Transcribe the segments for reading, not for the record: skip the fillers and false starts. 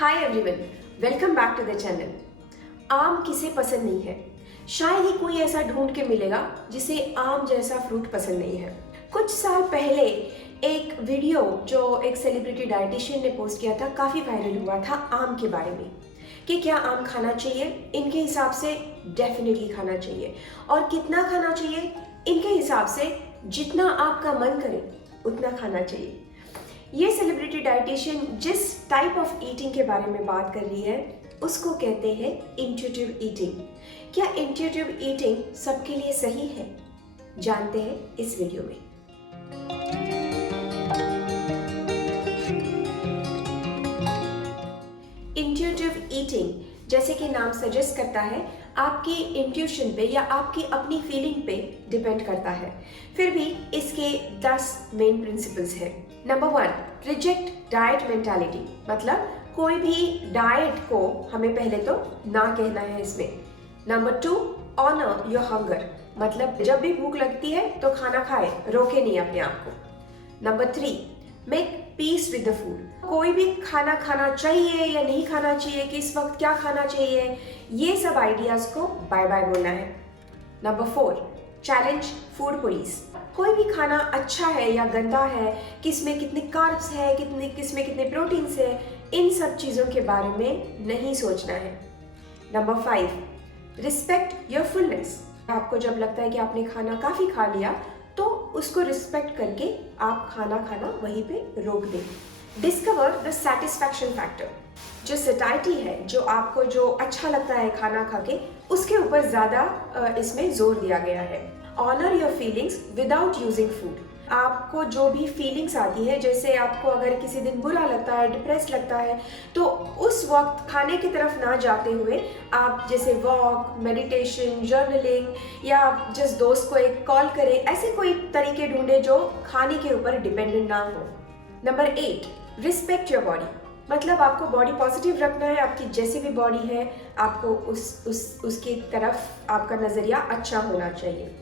Hi everyone, welcome back to the channel. आम किसे पसंद नहीं है? शायद ही कोई ऐसा ढूंढ के मिलेगा जिसे आम जैसा फ्रूट पसंद नहीं है। कुछ साल पहले एक वीडियो जो एक सेलिब्रिटी डाइटिशियन ने पोस्ट किया था, काफ़ी वायरल हुआ था आम के बारे में कि क्या आम खाना चाहिए। इनके हिसाब से डेफिनेटली खाना चाहिए, और कितना खाना चाहिए? इनके हिसाब से जितना आपका मन करे उतना खाना चाहिए। ये सेलिब्रिटी डाइटिशियन जिस टाइप ऑफ ईटिंग के बारे में बात कर रही है उसको कहते हैं इंट्यूटिव ईटिंग। क्या इंट्यूटिव ईटिंग सबके लिए सही है? जानते हैं इस वीडियो में। इंट्यूटिव ईटिंग, जैसे कि नाम सजेस्ट करता है, आपकी इंट्यूशन पे या आपकी अपनी फीलिंग पे डिपेंड करता है। फिर भी इसके 10 मेन प्रिंसिपल्स हैं। नंबर 1, रिजेक्ट डाइट मेंटालिटी, मतलब कोई भी डाइट को हमें पहले तो ना कहना है इसमें। नंबर 2, ऑनर योर हंगर, मतलब जब भी भूख लगती है तो खाना खाए, रोके नहीं अपने आप को। Number 3, make peace with the food, कोई भी खाना खाना चाहिए या नहीं खाना चाहिए, किस वक्त क्या खाना चाहिए, ये सब आइडियाज को बाय बाय बोलना है। नंबर 4, चैलेंज फूड पुलिस, कोई भी खाना अच्छा है या गंदा है, किसमें कितने कार्ब्स है, किसमें कितने प्रोटीन्स है, इन सब चीज़ों के बारे में नहीं सोचना है। नंबर 5, रिस्पेक्ट योर फुलनेस, आपको जब लगता है कि आपने खाना काफ़ी खा लिया तो उसको रिस्पेक्ट करके आप खाना खाना वहीं पे रोक दें। डिस्कवर द सेटिस्फैक्शन फैक्टर, जो सैटिस्फैक्शन है, जो आपको जो अच्छा लगता है खाना खा के, उसके ऊपर ज़्यादा इसमें जोर दिया गया है। Honour your feelings without using food, आपको जो भी फीलिंग्स आती है, जैसे आपको अगर किसी दिन बुरा लगता है, डिप्रेस लगता है, तो उस वक्त खाने की तरफ ना जाते हुए आप जैसे वॉक, मेडिटेशन, जर्नलिंग या जस्ट दोस्त को एक कॉल करें, ऐसे कोई तरीके ढूंढे जो खाने के ऊपर डिपेंडेंट ना हो। नंबर 8, रिस्पेक्ट योर बॉडी, मतलब आपको बॉडी पॉजिटिव रखना है। आपकी जैसी भी बॉडी है, आपको उसकी तरफ आपका नज़रिया अच्छा होना चाहिए।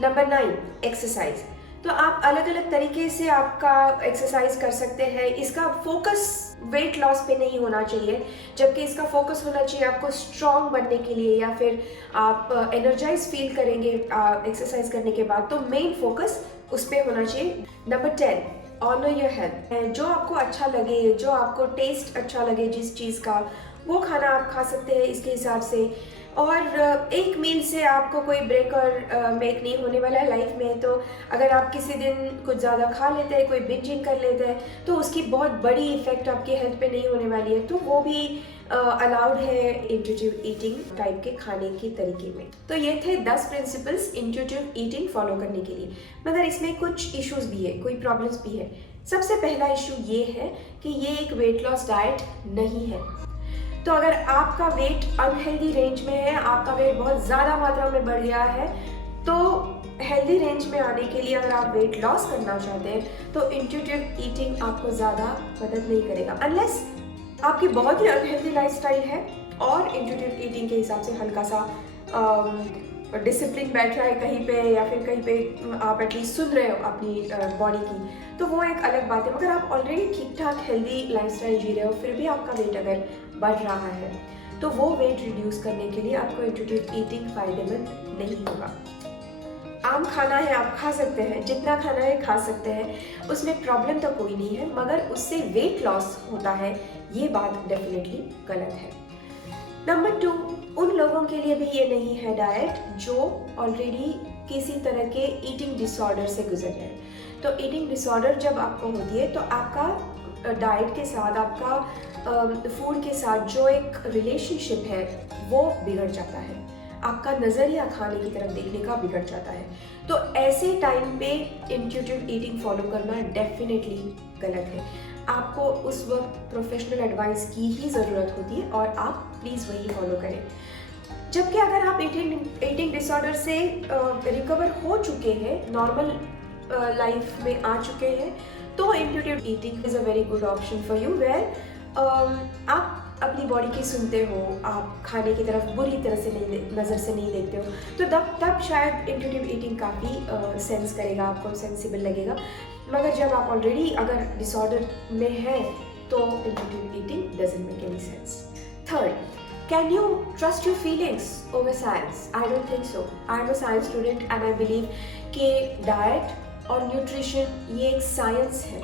नंबर 9, एक्सरसाइज, तो आप अलग अलग तरीके से आपका एक्सरसाइज कर सकते हैं। इसका फोकस वेट लॉस पे नहीं होना चाहिए, जबकि इसका फोकस होना चाहिए आपको स्ट्रॉन्ग बनने के लिए, या फिर आप एनर्जाइज फील करेंगे एक्सरसाइज करने के बाद, तो मेन फोकस उस पर होना चाहिए। नंबर 10, ऑनर योर हेल्थ, जो आपको अच्छा लगे, जो आपको टेस्ट अच्छा लगे जिस चीज़ का, वो खाना आप खा सकते हैं इसके हिसाब से। और एक मील से आपको कोई ब्रेक और मेक नहीं होने वाला है लाइफ में। तो अगर आप किसी दिन कुछ ज़्यादा खा लेते हैं, कोई बिंजिंग कर लेते हैं, तो उसकी बहुत बड़ी इफेक्ट आपकी हेल्थ पे नहीं होने वाली है। तो वो भी अलाउड है इंट्यूटिव ईटिंग टाइप के खाने के तरीके में। तो ये थे 10 प्रिंसिपल्स इंट्यूटिव ईटिंग फॉलो करने के लिए, मगर इसमें कुछ इश्यूज भी है, कोई प्रॉब्लम्स भी है। सबसे पहला इशू ये है कि ये एक वेट लॉस डाइट नहीं है। तो अगर आपका वेट अनहेल्दी रेंज में है, आपका वेट बहुत ज़्यादा मात्रा में बढ़ गया है, तो हेल्दी रेंज में आने के लिए अगर आप वेट लॉस करना चाहते हैं तो इंट्यूटिव ईटिंग आपको ज़्यादा मदद नहीं करेगा, अनलेस आपकी बहुत ही अनहेल्दी लाइफस्टाइल है और इंट्यूटिव ईटिंग के हिसाब से हल्का सा डिसिप्लिन बैठ रहा है कहीं पे, या फिर कहीं पे आप एटलीस्ट सुन रहे हो अपनी बॉडी की, तो वो एक अलग बात है। मगर आप ऑलरेडी ठीक ठाक हेल्दी लाइफस्टाइल जी रहे हो, फिर भी आपका वेट अगर बढ़ रहा है, तो वो वेट रिड्यूस करने के लिए आपको इंट्यूटिव ईटिंग फायदेमंद नहीं होगा। आम खाना है, आप खा सकते हैं, जितना खाना है खा सकते हैं, उसमें प्रॉब्लम तो कोई नहीं है, मगर उससे वेट लॉस होता है, ये बात डेफिनेटली गलत है। नंबर 2, उन लोगों के लिए भी ये नहीं है डाइट जो ऑलरेडी किसी तरह के ईटिंग डिसऑर्डर से गुजर रहे हैं। तो ईटिंग डिसऑर्डर जब आपको होती है तो आपका डाइट के साथ, आपका फूड के साथ जो एक रिलेशनशिप है वो बिगड़ जाता है, आपका नज़रिया खाने की तरफ देखने का बिगड़ जाता है। तो ऐसे टाइम पे इंट्यूटिव ईटिंग फॉलो करना डेफिनेटली गलत है। आपको उस वक्त प्रोफेशनल एडवाइस की ही ज़रूरत होती है और आप प्लीज़ वही फॉलो करें। जबकि अगर आप ईटिंग डिसऑर्डर से रिकवर हो चुके हैं, नॉर्मल लाइफ में आ चुके हैं, तो intuitive eating is a very good option for you, where आप अपनी बॉडी की सुनते हो, आप खाने की तरफ बुरी तरह से नज़र से नहीं देखते हो, तो तब शायद इंट्यूटिव ईटिंग काफ़ी सेंस करेगा, आपको सेंसिबल लगेगा। मगर जब आप ऑलरेडी अगर डिसऑर्डर में हैं तो intuitive eating doesn't make any sense. Third, can you trust your feelings over science? I don't think so. I am a science student and I believe कि डाइट और न्यूट्रिशन ये एक साइंस है,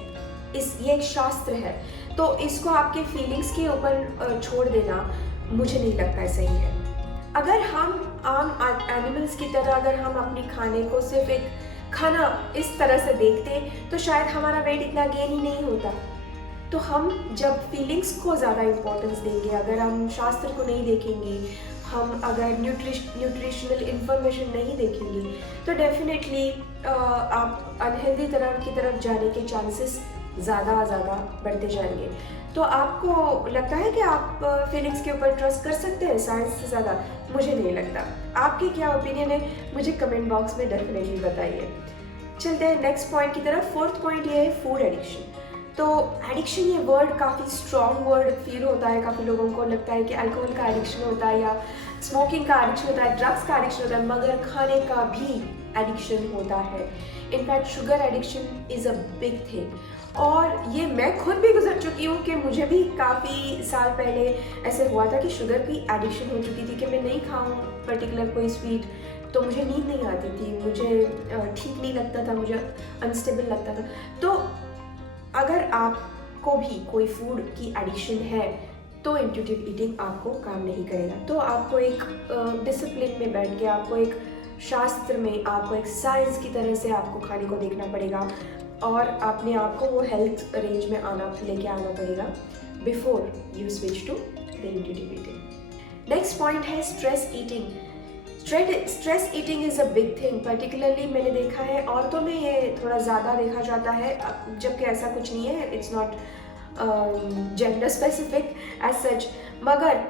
ये एक शास्त्र है, तो इसको आपके फीलिंग्स के ऊपर छोड़ देना मुझे नहीं लगता सही है। अगर हम आम एनिमल्स की तरह अगर हम अपने खाने को सिर्फ एक खाना इस तरह से देखते तो शायद हमारा वेट इतना गेन ही नहीं होता। तो हम जब फीलिंग्स को ज़्यादा इम्पोर्टेंस देंगे, अगर हम शास्त्र को नहीं देखेंगे, हम अगर न्यूट्रिशनल इंफॉर्मेशन नहीं देखेंगे, तो डेफिनेटली आप अनहेल्दी की तरफ जाने के चांसेस ज़्यादा बढ़ते जाएंगे। तो आपको लगता है कि आप फीलिंग्स के ऊपर ट्रस्ट कर सकते हैं साइंस से ज़्यादा? मुझे नहीं लगता। आपके क्या ओपिनियन है मुझे कमेंट बॉक्स में डेफिनेटली बताइए। चलते हैं नेक्स्ट पॉइंट की तरफ। फोर्थ पॉइंट ये है फूड एडिक्शन। तो एडिक्शन ये वर्ड काफ़ी स्ट्रॉन्ग वर्ड फील होता है, काफ़ी लोगों को लगता है कि अल्कोहल का एडिक्शन होता है या स्मोकिंग का एडिक्शन होता है, ड्रग्स का एडिक्शन होता है, मगर खाने का भी एडिक्शन होता है। In fact sugar addiction is a big thing, और ये मैं खुद भी गुजर चुकी हूँ कि मुझे भी काफ़ी साल पहले ऐसे हुआ था कि शुगर की एडिक्शन हो चुकी थी कि मैं नहीं खाऊँ पर्टिकुलर कोई स्वीट तो मुझे नींद नहीं आती थी, मुझे ठीक नहीं लगता था, मुझे अनस्टेबल लगता था। तो अगर आपको भी कोई फूड की एडिक्शन है तो इंट्यूटिव ईटिंग आपको काम नहीं करेगा। तो आपको एक डिसिप्लिन में बैठ के, आपको एक शास्त्र में, आपको एक साइंस की तरह से आपको खाने को देखना पड़ेगा और अपने आप को वो हेल्थ रेंज में लेके आना पड़ेगा before you switch to the intuitive eating. Next point है stress eating. Stress eating is a big thing. Particularly मैंने देखा है औरतों में ये थोड़ा ज़्यादा देखा जाता है, जबकि ऐसा कुछ नहीं है, it's not gender specific as such. मगर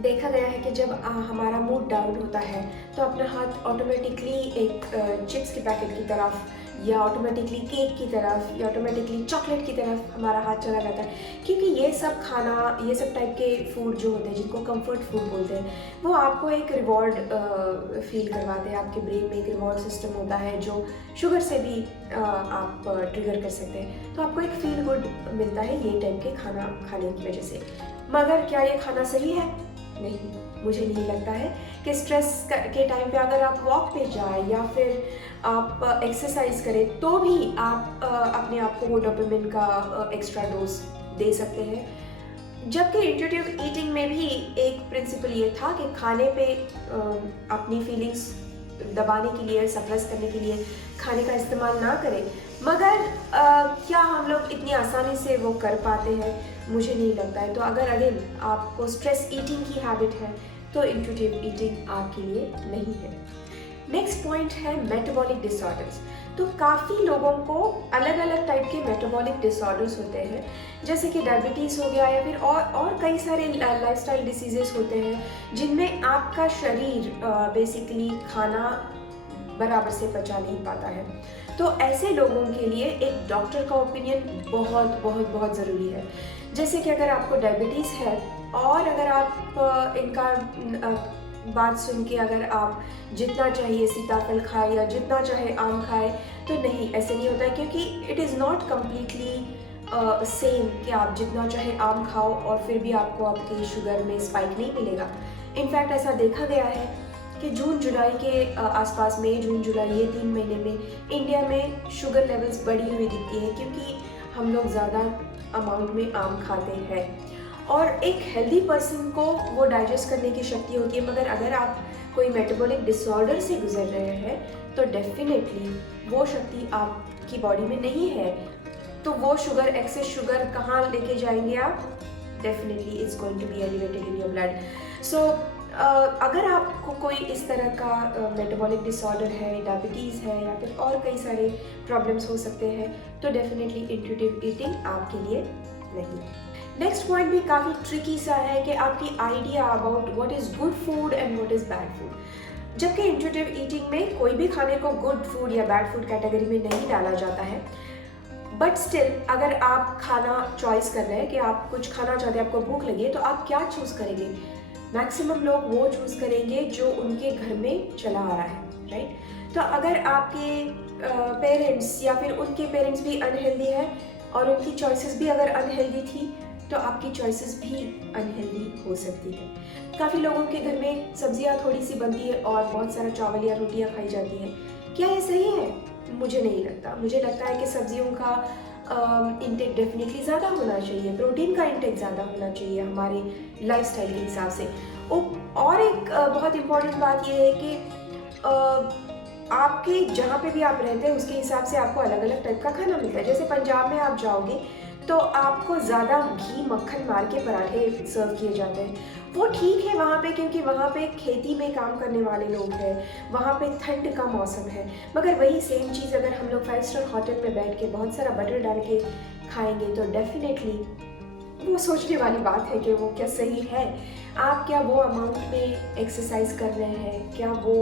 देखा गया है कि जब हमारा मूड डाउन होता है तो अपना हाथ ऑटोमेटिकली एक चिप्स के पैकेट की तरफ या ऑटोमेटिकली केक की तरफ या ऑटोमेटिकली चॉकलेट की तरफ हमारा हाथ चला जाता है, क्योंकि ये सब खाना, ये सब टाइप के फूड जो होते हैं जिनको कंफर्ट फूड बोलते हैं, वो आपको एक रिवॉर्ड फील करवाते हैं। आपके ब्रेन में एक रिवॉर्ड सिस्टम होता है जो शुगर से भी आप ट्रिगर कर सकते हैं, तो आपको एक फील गुड मिलता है ये टाइप के खाना खाने की वजह से। मगर क्या ये खाना सही है? नहीं, मुझे नहीं लगता है कि स्ट्रेस के टाइम पे अगर आप वॉक पे जाए या फिर आप एक्सरसाइज करें तो भी आप अपने आप को वो डोपामिन का एक्स्ट्रा डोज दे सकते हैं। जबकि इंट्यूटिव ईटिंग में भी एक प्रिंसिपल ये था कि खाने पे अपनी फीलिंग्स दबाने के लिए, सप्रेस करने के लिए खाने का इस्तेमाल ना करें। मगर क्या हम लोग इतनी आसानी से वो कर पाते हैं? मुझे नहीं लगता है। तो अगर अगेन आपको स्ट्रेस ईटिंग की हैबिट है तो इंट्यूटिव ईटिंग आपके लिए नहीं है। नेक्स्ट पॉइंट है मेटाबॉलिक डिसऑर्डर्स। तो काफ़ी लोगों को अलग अलग टाइप के मेटाबॉलिक डिसऑर्डर्स होते हैं, जैसे कि डायबिटीज़ हो गया या फिर और कई सारे लाइफस्टाइल डिसीजेस होते हैं जिनमें आपका शरीर बेसिकली खाना बराबर से पचा नहीं पाता है। तो ऐसे लोगों के लिए एक डॉक्टर का ओपिनियन बहुत बहुत बहुत ज़रूरी है। जैसे कि अगर आपको डायबिटीज़ है और अगर आप इनका बात सुन के अगर आप जितना चाहिए सीताफल खाए या जितना चाहे आम खाए, तो नहीं, ऐसे नहीं होता है, क्योंकि it is not completely same कि आप जितना चाहे आम खाओ और फिर भी आपको आपकी शुगर में स्पाइक नहीं मिलेगा। इनफैक्ट ऐसा देखा गया है कि जून जुलाई के आसपास में, जून जुलाई ये 3 महीने में इंडिया में शुगर लेवल्स बढ़ी हुई दिखती है, क्योंकि हम लोग ज़्यादा अमाउंट में आम खाते हैं और एक हेल्दी पर्सन को वो डाइजेस्ट करने की शक्ति होती है। मगर अगर आप कोई मेटाबॉलिक डिसऑर्डर से गुजर रहे हैं तो डेफिनेटली वो शक्ति आपकी बॉडी में नहीं है, तो वो शुगर, एक्सेस शुगर कहाँ लेके जाएंगे आप? Definitely it's going to be elevated in your blood. So अगर आपको कोई इस तरह का मेटाबॉलिक डिसऑर्डर है, डायबिटीज़ है या फिर और कई सारे प्रॉब्लम्स हो सकते हैं, तो डेफिनेटली इंट्यूटिव ईटिंग आपके लिए नहीं। नेक्स्ट पॉइंट भी काफ़ी ट्रिकी सा है कि आपकी idea about what is good food and what is bad food. जबकि इंट्यूटिव ईटिंग में कोई भी खाने को गुड फूड या बैड फूड कैटेगरी में नहीं डाला जाता है, बट स्टिल अगर आप खाना चॉइस कर रहे हैं कि आप कुछ खाना चाहते हैं, आपको भूख लगी है, तो आप क्या चूज़ करेंगे? मैक्सिमम लोग वो चूज़ करेंगे जो उनके घर में चला आ रहा है, राइट? तो अगर आपके पेरेंट्स या फिर उनके पेरेंट्स भी अनहेल्दी है और उनकी चॉइसेस भी अगर अनहेल्दी थी तो आपकी चॉइसेस भी अनहेल्दी हो सकती है। काफ़ी लोगों के घर में सब्जियां थोड़ी सी बनती है और बहुत सारा चावल या रोटियां खाई जाती हैं। क्या ये सही है? मुझे नहीं लगता। मुझे लगता है कि सब्जियों का इंटेक डेफिनेटली ज़्यादा होना चाहिए, प्रोटीन का इंटेक ज़्यादा होना चाहिए हमारे लाइफस्टाइल के हिसाब से। और एक बहुत इम्पॉर्टेंट बात यह है कि आपके जहाँ पे भी आप रहते हैं उसके हिसाब से आपको अलग अलग टाइप का खाना मिलता है। जैसे पंजाब में आप जाओगे तो आपको ज़्यादा घी मक्खन मार के पराठे सर्व किए जाते हैं। वो ठीक है वहाँ पे, क्योंकि वहाँ पे खेती में काम करने वाले लोग हैं, वहाँ पे ठंड का मौसम है। मगर वही सेम चीज़ अगर हम लोग 5 स्टार होटल में बैठ के बहुत सारा बटर डाल के खाएंगे तो डेफिनेटली वो सोचने वाली बात है कि वो क्या सही है। आप क्या वो अमाउंट में एक्सरसाइज कर रहे हैं? क्या वो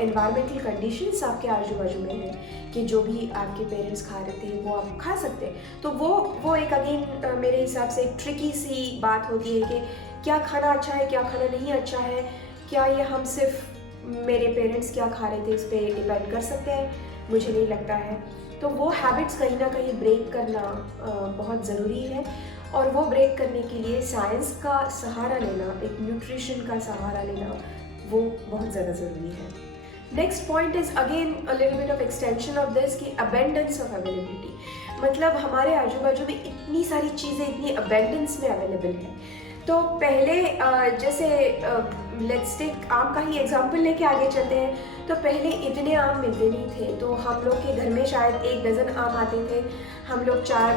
एनवायरमेंटल कंडीशंस आपके आजू बाजू में हैं कि जो भी आपके पेरेंट्स खा रहे थे वो आप खा सकते हैं? तो वो एक अगेन मेरे हिसाब से एक ट्रिकी सी बात होती है कि क्या खाना अच्छा है, क्या खाना नहीं अच्छा है। क्या ये हम सिर्फ मेरे पेरेंट्स क्या खा रहे थे उस पर डिपेंड कर सकते हैं? मुझे नहीं लगता है। तो वो हैबिट्स कहीं ना कहीं ब्रेक करना बहुत ज़रूरी है, और वो ब्रेक करने के लिए साइंस का सहारा लेना, एक न्यूट्रिशन का सहारा लेना, वो बहुत ज़्यादा ज़रूरी है। Next point is again a little bit of extension of this कि अबेंडेंस ऑफ अवेलेबिलिटी। मतलब हमारे आजू बाजू में इतनी सारी चीज़ें इतनी अबेंडेंस में अवेलेबल है। तो पहले जैसे लेट्स टेक आम का ही एग्जांपल लेके आगे चलते हैं। तो पहले इतने आम मिलते नहीं थे, तो हम लोग के घर में शायद 1 डज़न आम आते थे। हम लोग 4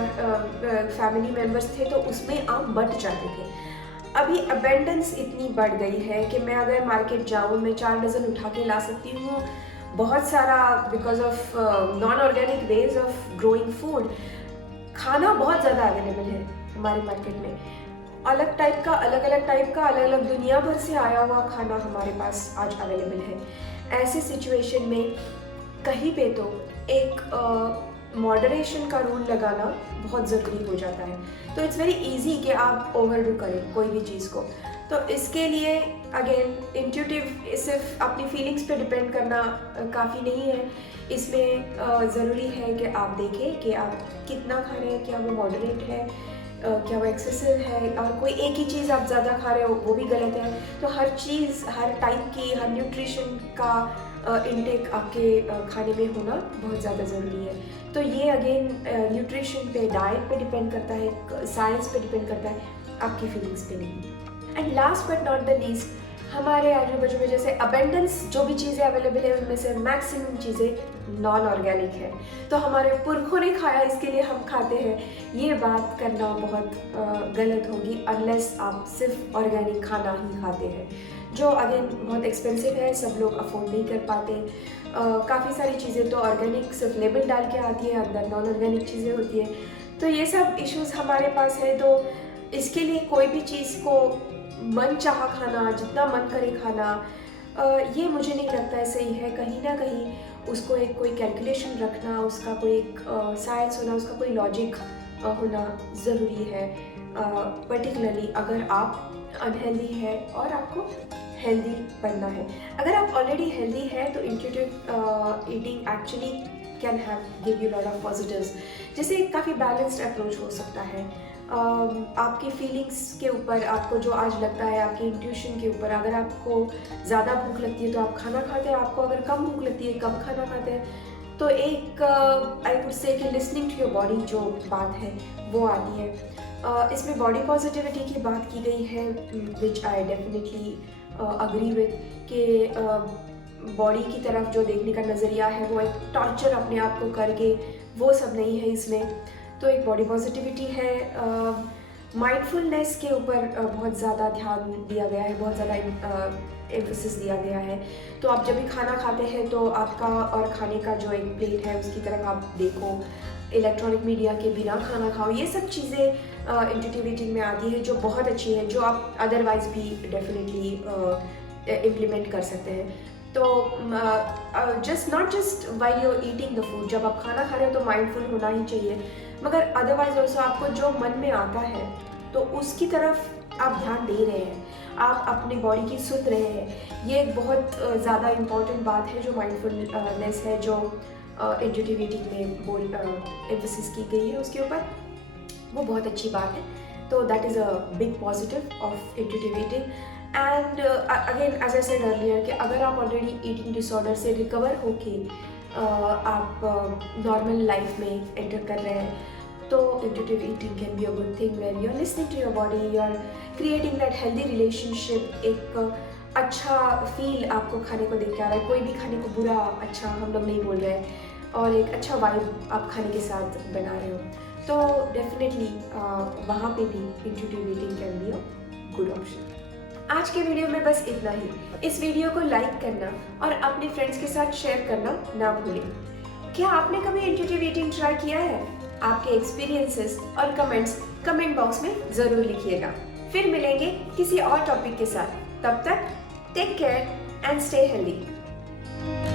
फैमिली मेम्बर्स थे तो उसमें आम बट जाते थे। अभी अबेंडेंस इतनी बढ़ गई है कि मैं अगर मार्केट जाऊँ मैं 4 डज़न उठा के ला सकती हूँ। बहुत सारा because of non organic ways of growing food, खाना बहुत ज़्यादा अवेलेबल है हमारे मार्केट में। अलग अलग अलग दुनिया भर से आया हुआ खाना हमारे पास आज अवेलेबल है। ऐसे सिचुएशन में कहीं पे तो एक मॉडरेशन का रूल लगाना बहुत ज़रूरी हो जाता है। तो इट्स वेरी इजी कि आप ओवरडू करें कोई भी चीज़ को। तो इसके लिए अगेन इंट्यूटिव सिर्फ अपनी फीलिंग्स पे डिपेंड करना काफ़ी नहीं है। इसमें ज़रूरी है कि आप देखें कि आप कितना खा रहे हैं, क्या वो मॉडरेट है, क्या वो एक्सेसिव है, और कोई एक ही चीज़ आप ज़्यादा खा रहे हो वो भी गलत है। तो हर चीज़, हर टाइप की, हर न्यूट्रिशन का इनटेक आपके खाने में होना बहुत ज़्यादा ज़रूरी है। तो ये अगेन न्यूट्रिशन पे, डाइट पे डिपेंड करता है, साइंस पे डिपेंड करता है, आपकी फीलिंग्स पे नहीं। And last but not the least, हमारे आजू बाजू में जैसे अबेंडेंस जो भी चीज़ें अवेलेबल है उनमें से मैक्सिमम चीज़ें नॉन ऑर्गेनिक है। तो हमारे पुरखों ने खाया इसके लिए हम खाते हैं, ये बात करना बहुत गलत होगी अनलेस आप सिर्फ ऑर्गेनिक खाना ही खाते हैं, जो अगेन बहुत एक्सपेंसिव है, सब लोग अफोर्ड नहीं कर पाते। काफ़ी सारी चीज़ें तो ऑर्गेनिक सिर्फ लेबल डाल के आती है, अंदर नॉन ऑर्गेनिक चीज़ें होती है। तो ये सब इश्यूज़ हमारे पास है। तो इसके लिए कोई भी चीज़ को मन चाहा खाना, जितना मन करे खाना, ये मुझे नहीं लगता है सही है। कहीं ना कहीं उसको एक कोई कैलकुलेशन रखना, उसका कोई एक साइंस होना, उसका कोई लॉजिक होना ज़रूरी है। पर्टिकुलरली अगर आप अनहेल्दी है और आपको हेल्दी बनना है। अगर आप ऑलरेडी हेल्दी है तो intuitive eating actually can have give you lot of positives. जैसे काफ़ी बैलेंस्ड अप्रोच हो सकता है। आपकी फीलिंग्स के ऊपर, आपको जो आज लगता है, आपकी इंट्यूशन के ऊपर। अगर आपको ज़्यादा भूख लगती है तो आप खाना खाते हैं, आपको अगर कम भूख लगती है कम खाना खाते हैं। तो एक आई वुड से कि लिसनिंग टू योर बॉडी जो बात है वो आती है। इसमें बॉडी पॉजिटिविटी की बात की गई है, विच आई डेफिनेटली अग्री विद, कि बॉडी की तरफ जो देखने का नज़रिया है वो एक टॉर्चर अपने आप को करके, वो सब नहीं है इसमें। तो एक बॉडी पॉजिटिविटी है। माइंडफुलनेस के ऊपर बहुत ज़्यादा ध्यान दिया गया है, बहुत ज़्यादा एम्फेसिस दिया गया है। तो आप जब भी खाना खाते हैं तो आपका और खाने का जो एक प्लेट है उसकी तरफ आप देखो, इलेक्ट्रॉनिक मीडिया के बिना खाना खाओ। ये सब चीज़ें इंट्यूटिव ईटिंग में आती है जो बहुत अच्छी है, जो आप अदरवाइज भी डेफिनेटली इम्प्लीमेंट कर सकते हैं। तो just not just while you are eating the food, जब आप खाना खा रहे हो तो माइंडफुल होना ही चाहिए, मगर अदरवाइज ऑल्सो आपको जो मन में आता है तो उसकी तरफ आप ध्यान दे रहे हैं, आप अपनी बॉडी की सुन रहे हैं। ये एक बहुत ज़्यादा इम्पॉर्टेंट बात है जो माइंडफुलनेस है, जो इंट्यूटिव ईटिंग में एम्फेसिस की गई है उसके ऊपर। वो बहुत अच्छी बात है। तो that is a big positive of intuitive eating. And again as I said earlier कि अगर आप ऑलरेडी ईटिंग डिसऑर्डर से रिकवर होके आप नॉर्मल लाइफ में एंटर कर रहे हैं, तो intuitive eating can be a good thing where you are listening to your body, you are creating that healthy relationship. एक अच्छा फील आपको खाने को देख के आ रहा है, कोई भी खाने को बुरा अच्छा हम लोग नहीं बोल रहे हैं, और एक अच्छा वाइब आप खाने के साथ बना रहे हो, तो डेफिनेटली वहाँ पे भी intuitive eating can be a good option. आज के वीडियो में बस इतना ही। इस वीडियो को लाइक करना और अपने फ्रेंड्स के साथ शेयर करना ना भूलें। क्या आपने कभी इंट्यूटिव ईटिंग ट्राई किया है? आपके एक्सपीरियंसेस और कमेंट्स कमेंट बॉक्स में ज़रूर लिखिएगा। फिर मिलेंगे किसी और टॉपिक के साथ। तब तक take care and stay healthy.